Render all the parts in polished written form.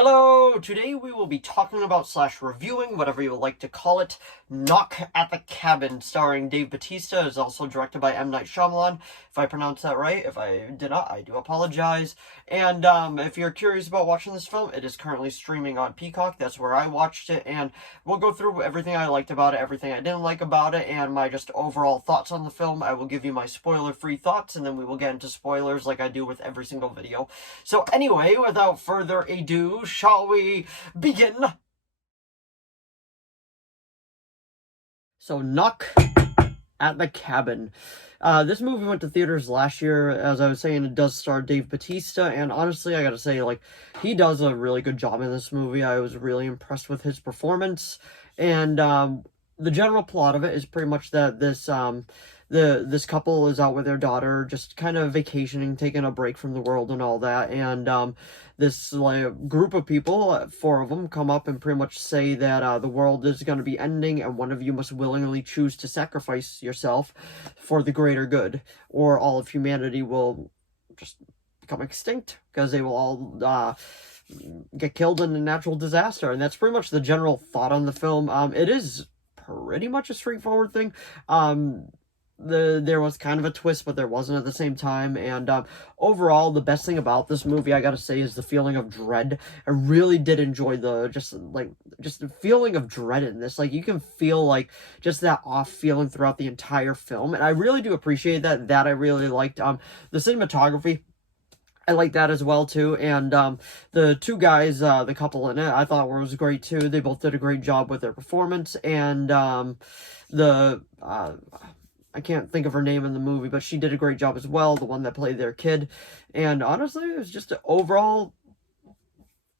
Hello! Today we will be talking about / reviewing, whatever you would like to call it, Knock at the Cabin, starring Dave Bautista. It is also directed by M. Night Shyamalan, if I pronounced that right. If I did not, I do apologize. And if you're curious about watching this film, it is currently streaming on Peacock. That's where I watched it, and we'll go through everything I liked about it, everything I didn't like about it, and my just overall thoughts on the film. I will give you my spoiler-free thoughts, and then we will get into spoilers like I do with every single video. So anyway, without further ado, shall we begin? So, Knock at the Cabin. This movie went to theaters last year. As I was saying, it does star Dave Bautista, and honestly, I gotta say, like, he does a really good job in this movie. I was really impressed with his performance, and the general plot of it is pretty much that this couple is out with their daughter, just kind of vacationing, taking a break from the world and all that, and this group of people, 4 of them, come up and pretty much say that the world is going to be ending, and one of you must willingly choose to sacrifice yourself for the greater good, or all of humanity will just become extinct because they will all get killed in a natural disaster. And that's pretty much the general thought on the film. It is pretty much a straightforward thing. There was kind of a twist, but there wasn't at the same time, and overall, the best thing about this movie, I gotta say, is the feeling of dread. I really did enjoy just the feeling of dread in this. Like, you can feel, like, just that off feeling throughout the entire film, and I really do appreciate that I really liked. The cinematography, I like that as well, too, and the 2 guys, the couple in it, I thought was great, too. They both did a great job with their performance, and I can't think of her name in the movie, but she did a great job as well, the one that played their kid. And honestly, it was just an overall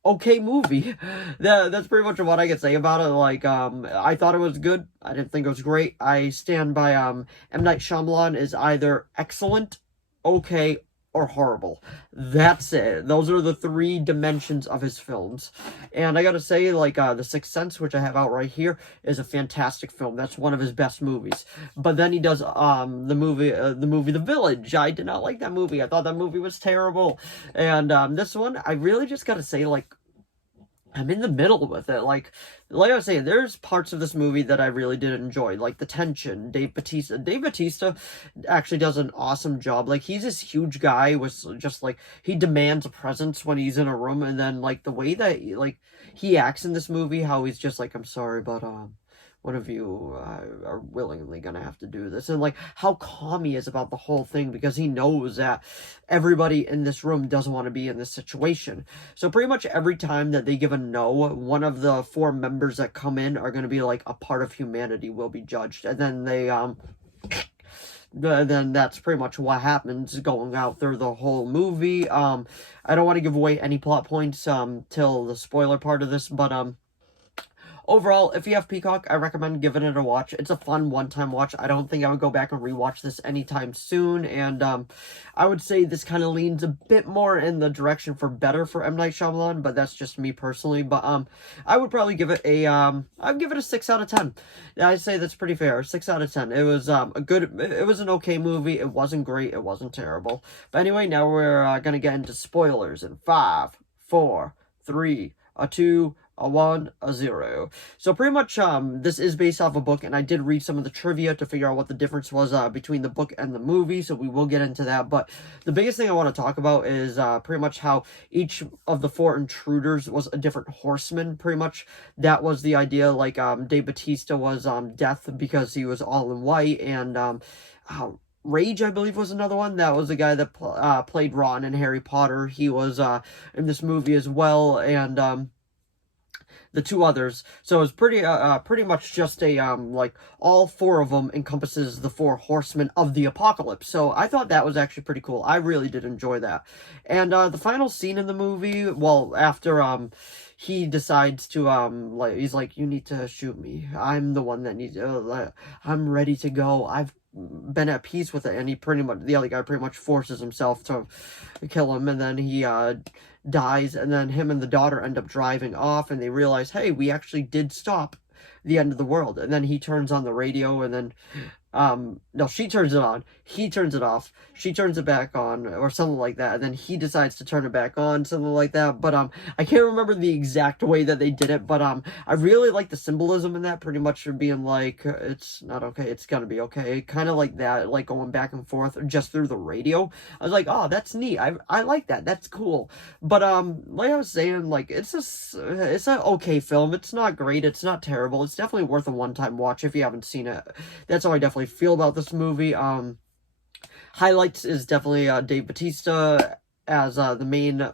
okay movie. That's pretty much what I could say about it. Like, I thought it was good. I didn't think it was great. I stand by M. Night Shyamalan is either excellent, okay, or horrible. That's it. Those are the 3 dimensions of his films. And I gotta say, like, The Sixth Sense, which I have out right here, is a fantastic film. That's one of his best movies. But then he does the movie The Village. I did not like that movie. I thought that movie was terrible. And this one, I really just gotta say, like, I'm in the middle with it. Like I was saying, there's parts of this movie that I really did enjoy, like the tension. Dave Bautista actually does an awesome job. Like, he's this huge guy with just, like, he demands a presence when he's in a room, and then, like, the way that, like, he acts in this movie, how he's just like, I'm sorry, but, one of you are willingly gonna have to do this, and like how calm he is about the whole thing, because he knows that everybody in this room doesn't want to be in this situation. So pretty much every time that they give a no, one of the 4 members that come in are going to be like a part of humanity will be judged, and then then that's pretty much what happens going out through the whole movie. I don't want to give away any plot points till the spoiler part of this, but overall, if you have Peacock, I recommend giving it a watch. It's a fun one-time watch. I don't think I would go back and rewatch this anytime soon, and I would say this kind of leans a bit more in the direction for better for M. Night Shyamalan, but that's just me personally. But I would probably give it I'd give it a 6 out of 10. Yeah, I'd say that's pretty fair. 6 out of 10. It was it was an okay movie. It wasn't great. It wasn't terrible. But anyway, now we're gonna get into spoilers in 5, 4, 3, 2, a 1, a 0. So pretty much, this is based off a book, and I did read some of the trivia to figure out what the difference was between the book and the movie, so we will get into that. But the biggest thing I want to talk about is pretty much how each of the 4 intruders was a different horseman, pretty much. That was the idea. Like, Dave Bautista was Death, because he was all in white, and Rage, I believe, was another one. That was the guy that played Ron in Harry Potter. He was in this movie as well, and the 2 others. So it's pretty much just a like, all 4 of them encompasses the 4 horsemen of the apocalypse. So I thought that was actually pretty cool. I really did enjoy that. And the final scene in the movie, well, after he decides to like, he's like, you need to shoot me. I'm the one that needs I'm ready to go. I've been at peace with it, and the other guy pretty much forces himself to kill him, and then he dies, and then him and the daughter end up driving off, and they realize, hey, we actually did stop the end of the world. And then he turns on the radio, and then No, she turns it on, he turns it off, she turns it back on, or something like that, and then he decides to turn it back on, something like that. But I can't remember the exact way that they did it, but I really like the symbolism in that, pretty much for being like, it's not okay, it's gonna be okay, kind of like that, like going back and forth just through the radio. I was like, oh, that's neat, I like that, that's cool. But like I was saying, like, it's an okay film. It's not great, it's not terrible, it's definitely worth a one-time watch if you haven't seen it. That's how I definitely feel about this movie. Highlights is definitely Dave Bautista as the main.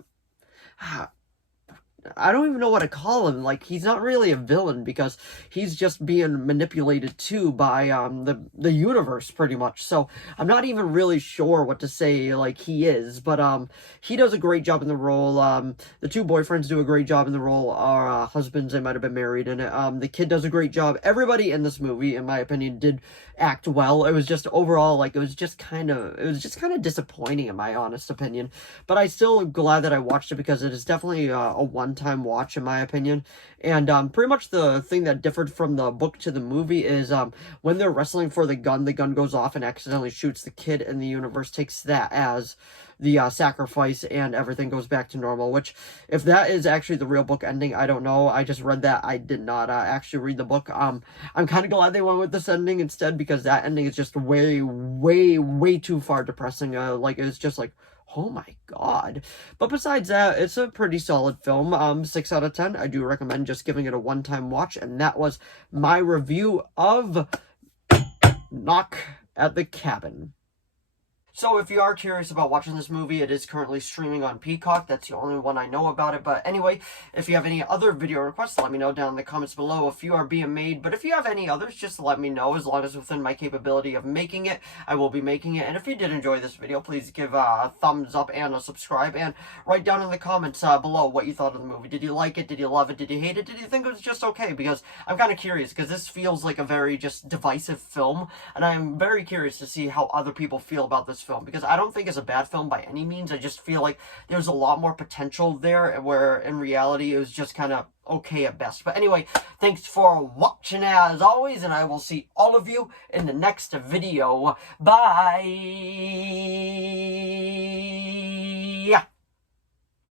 I don't even know what to call him. Like, he's not really a villain because he's just being manipulated too by the universe, pretty much. So I'm not even really sure what to say. Like, he is, but he does a great job in the role. The two boyfriends do a great job in the role. Our husbands, they might have been married in it. The kid does a great job. Everybody in this movie, in my opinion, did act well. It was just overall, like, it was just kind of disappointing in my honest opinion. But I still am glad that I watched it because it is definitely a one-time watch in my opinion. And pretty much the thing that differed from the book to the movie is when they're wrestling for the gun goes off and accidentally shoots the kid, and the universe takes that as the sacrifice, and everything goes back to normal. Which, if that is actually the real book ending, I don't know. I just read that. I did not actually read the book. I'm kind of glad they went with this ending instead, because that ending is just way, way, way too far depressing. Like, it's just like, oh my god. But besides that, it's a pretty solid film. 6 out of 10. I do recommend just giving it a one-time watch, and that was my review of Knock at the Cabin. So if you are curious about watching this movie, it is currently streaming on Peacock. That's the only one I know about it. But anyway, if you have any other video requests, let me know down in the comments below. A few are being made, but if you have any others, just let me know. As long as within my capability of making it, I will be making it. And if you did enjoy this video, please give a thumbs up and a subscribe. And write down in the comments below what you thought of the movie. Did you like it? Did you love it? Did you hate it? Did you think it was just okay? Because I'm kind of curious, because this feels like a very just divisive film. And I'm very curious to see how other people feel about this film, because I don't think it's a bad film by any means. I just feel like there's a lot more potential there, where in reality it was just kind of okay at best. But anyway, thanks for watching as always, and I will see all of you in the next video. Bye!